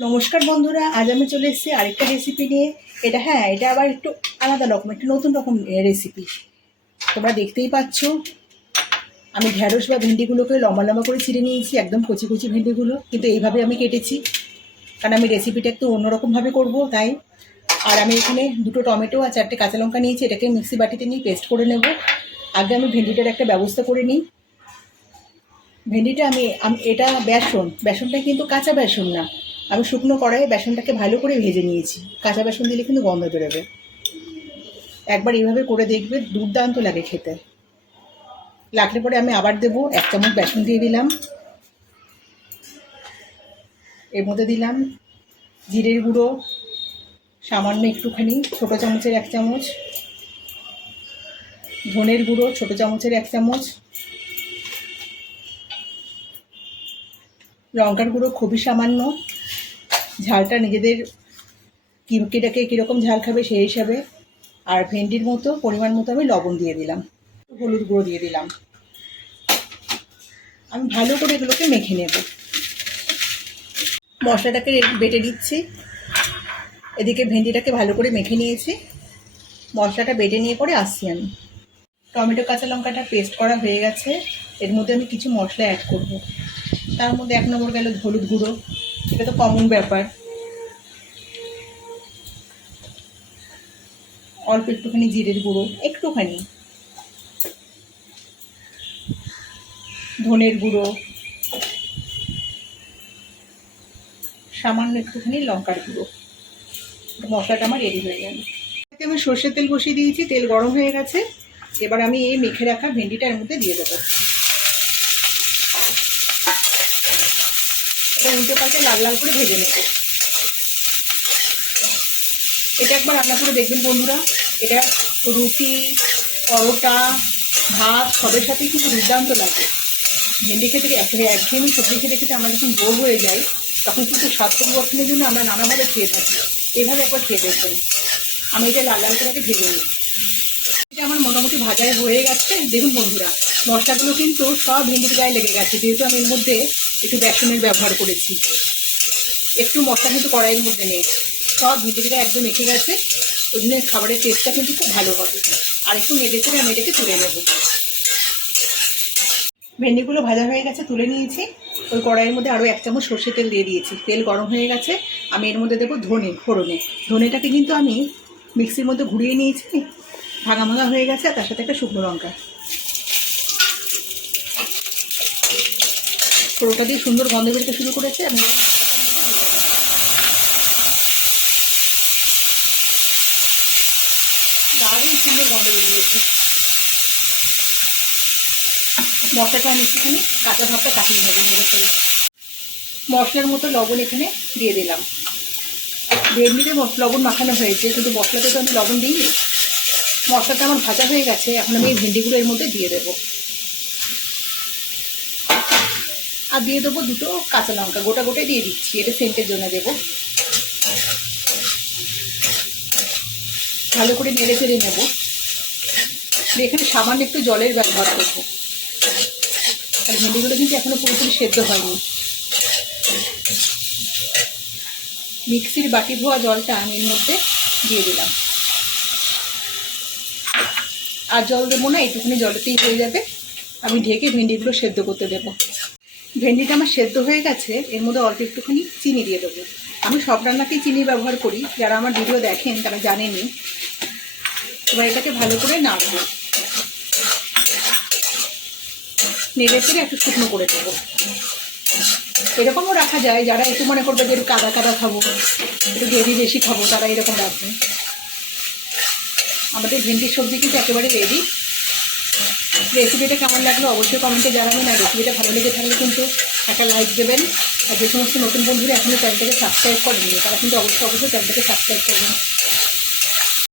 নমস্কার বন্ধুরা, আজ আমি চলে এসেছি আরেকটা রেসিপি নিয়ে। এটা হ্যাঁ এটা আবার একটু আলাদা রকম, একটু নতুন রকম রেসিপি তোমরা দেখতেই পাচ্ছ, আমি ঢ্যাঁড়স বা ভেন্ডিগুলোকে লম্বা লম্বা করে ছিঁড়ে নিয়েছি, একদম কচি কচি ভেন্ডিগুলো, কিন্তু এইভাবে আমি কেটেছি। কারণ আমি রেসিপিটা একটু অন্যরকমভাবে করব, তাই। আর আমি এখানে দুটো টমেটো আর চারটে কাঁচা লঙ্কা নিয়েছি, এটাকে মিক্সি বাটিতে নিয়ে পেস্ট করে নেব। আগে আমি ভেন্ডিটার একটা ব্যবস্থা করে নিই। ভেন্ডিটা আমি, আম- এটা বেসন, বেসনটা কিন্তু কাঁচা বেসন না। আমি শুকনো কড়াইয়ে বেসনটাকে ভালো করে ভেজে নিয়েছি। কাঁচা বেসন দিলে কিন্তু গন্ধ বেরোবে। একবার এইভাবে করে দেখবে, দুর্দান্ত লাগে খেতে। লাগলে পরে আমি আবার দেবো এক চামচ বেসন দিয়ে দিলাম। এর মধ্যে দিলাম জিরের গুঁড়ো, সামান্য একটুখানি ছোটো চামচের এক চামচ, ধনের গুঁড়ো ছোটো চামচের এক চামচ, লঙ্কার গুঁড়ো খুবই সামান্য ঝালটা নিজেদের কি কেটাকে কীরকম ঝাল খাবে সেই হিসাবে আর ভেন্ডির মতো, পরিমাণ মতো আমি লবণ দিয়ে দিলাম। হলুদ গুঁড়ো দিয়ে দিলাম। আমি ভালো করে এগুলোকে মেখে নেব। মশলাটাকে বেটে দিচ্ছি এদিকে ভেন্ডিটাকে ভালো করে মেখে নিয়েছি। মশলাটা বেটে নিয়ে পরে আসছি আমি। টমেটো, কাঁচা লঙ্কাটা পেস্ট করা হয়ে গেছে। এর মধ্যে আমি কিছু মশলা অ্যাড করব। তার মধ্যে এক নম্বর গেল হলুদ গুঁড়ো। এটা তো কমন ব্যাপার। অল্প একটুখানি জিরের গুঁড়ো, একটুখানি। ধনের গুঁড়ো। সামান্য একটুখানি লঙ্কার গুঁড়ো। মশলাটা আমার রেডি হয়ে গেল। আমি সর্ষের তেল বসিয়ে দিয়েছি, তেল গরম হয়ে গেছে। এবার আমি এই মেখে রাখা ভেন্ডিটা এর মধ্যে দিয়ে দেবো। এটা উল্টে পাল্টে লাল লাল করে ভেজে নেব। এটা একবার রান্না করে দেখবেন বন্ধুরা। এটা রুটি, পরোটা, ভাত, সবের সাথেই কিন্তু দুর্দান্ত লাগে। ভেন্ডি খেতে একেবারে একঘেয়েমি সবজি খেতে খেতে আমরা যখন বোর হয়ে যাই, তখন কিন্তু স্বাদ পরিবর্তনের জন্য আমরা নানাভাবে খেয়ে থাকি। এভাবে একবার খেয়ে দেখবেন। আমি এটা লাল লাল করে ভেজে নিই। এটা আমার মোটামুটি ভাজায় হয়ে গেছে। দেখুন বন্ধুরা, মশলাগুলো কিন্তু সব ভেন্ডির গায়ে লেগে গেছে। যেহেতু আমি এর মধ্যে একটু বেসনের ব্যবহার করেছি। একটু মশলা কিন্তু কড়াইয়ের মধ্যে নেই। সব ভেন্ডির একদম এঁকে গেছে। ওই জন্য খাবারের টেস্টটা কিন্তু খুব ভালো হবে। আর একটু মেডে করে আমি এটাকে তুলে নেব। ভেন্ডিগুলো ভাজা হয়ে গেছে, তুলে নিয়েছি। ওই কড়াইয়ের মধ্যে আরও এক চামচ সর্ষে তেল দিয়ে দিয়েছি। তেল গরম হয়ে গেছে। আমি এর মধ্যে দেবো ধনে, ফোড়নে। ধনেটাকে কিন্তু আমি মিক্সির মধ্যে ঘুরিয়ে নিয়েছি। ভাঙা ভাঙা হয়ে গেছে, আর তার সাথে একটা শুকনো লঙ্কা। পুরোটা দিয়ে সুন্দর গন্ধ বেরোতে শুরু করেছে আমি। দারুণ সুন্দর গন্ধ বেরিয়েছে। মশলাটা আমি একটুখানি কাঁচা ভাবটা কাটিয়ে নেব নেড়ে করে। মশলার মতো লবণ এখানে দিয়ে দিলাম। মশ- লবণ মাখানো হয়েছে, কিন্তু মশলাতে তো আমি লবণ দিইনি। মশলাটা আমার ভাজা হয়ে গেছে, এখন আমি এই ভেন্ডিগুলো এর মধ্যে দিয়ে দেবো। আর দিয়ে দেবো দুটো কাঁচা লঙ্কা। গোটা গোটাই দিয়ে দিচ্ছি। এটা সেন্টের জন্য দেবো। ভালো করে নেড়ে চেড়ে নেব। এখানে সামান্য একটু জলের ব্যবহার করব। আর ভেন্ডিগুলো কিন্তু এখনও পুরোপুরি সেদ্ধ হয়নি। মিক্সির বাটি ধোয়া জলটা আমি এর মধ্যে দিয়ে দিলাম। আর জল দেবো না, একটুখানি জলেতেই হয়ে যাবে। আমি ঢেকে ভেন্ডিগুলো সেদ্ধ করতে দেবো। ভেন্ডিটা আমার সেদ্ধ হয়ে গেছে, এর মধ্যে অল্প একটুখানি চিনি দিয়ে দেবো। আমি সব রান্নাতেই চিনি ব্যবহার করি, যারা আমার ভিডিও দেখেন তারা জানেনি এবার এটাকে ভালো করে নাড়বো। নেড়ে ফিরে একটু শুকনো করে দেবো এরকমও রাখা যায়, যারা একটু মনে করবে যে একটু কাদা কাদা খাব, একটু গ্রেভি বেশি খাব, তারা এরকম রাখবে আমাদের ভেন্ডির সবজি কিন্তু একেবারে রেডি রেসিপিটা কেমন লাগল অবশ্যই কমেন্টে জানাবেন, আর রেসিপিটা ভালো লেগে থাকলে কিন্তু একটা লাইক দেবেন। আর যে সমস্ত নতুন বন্ধুরা এখনও চ্যানেলটাকে সাবস্ক্রাইব করেন তারা কিন্তু অবশ্যই অবশ্যই চ্যানেলটাকে সাবস্ক্রাইব করবেন।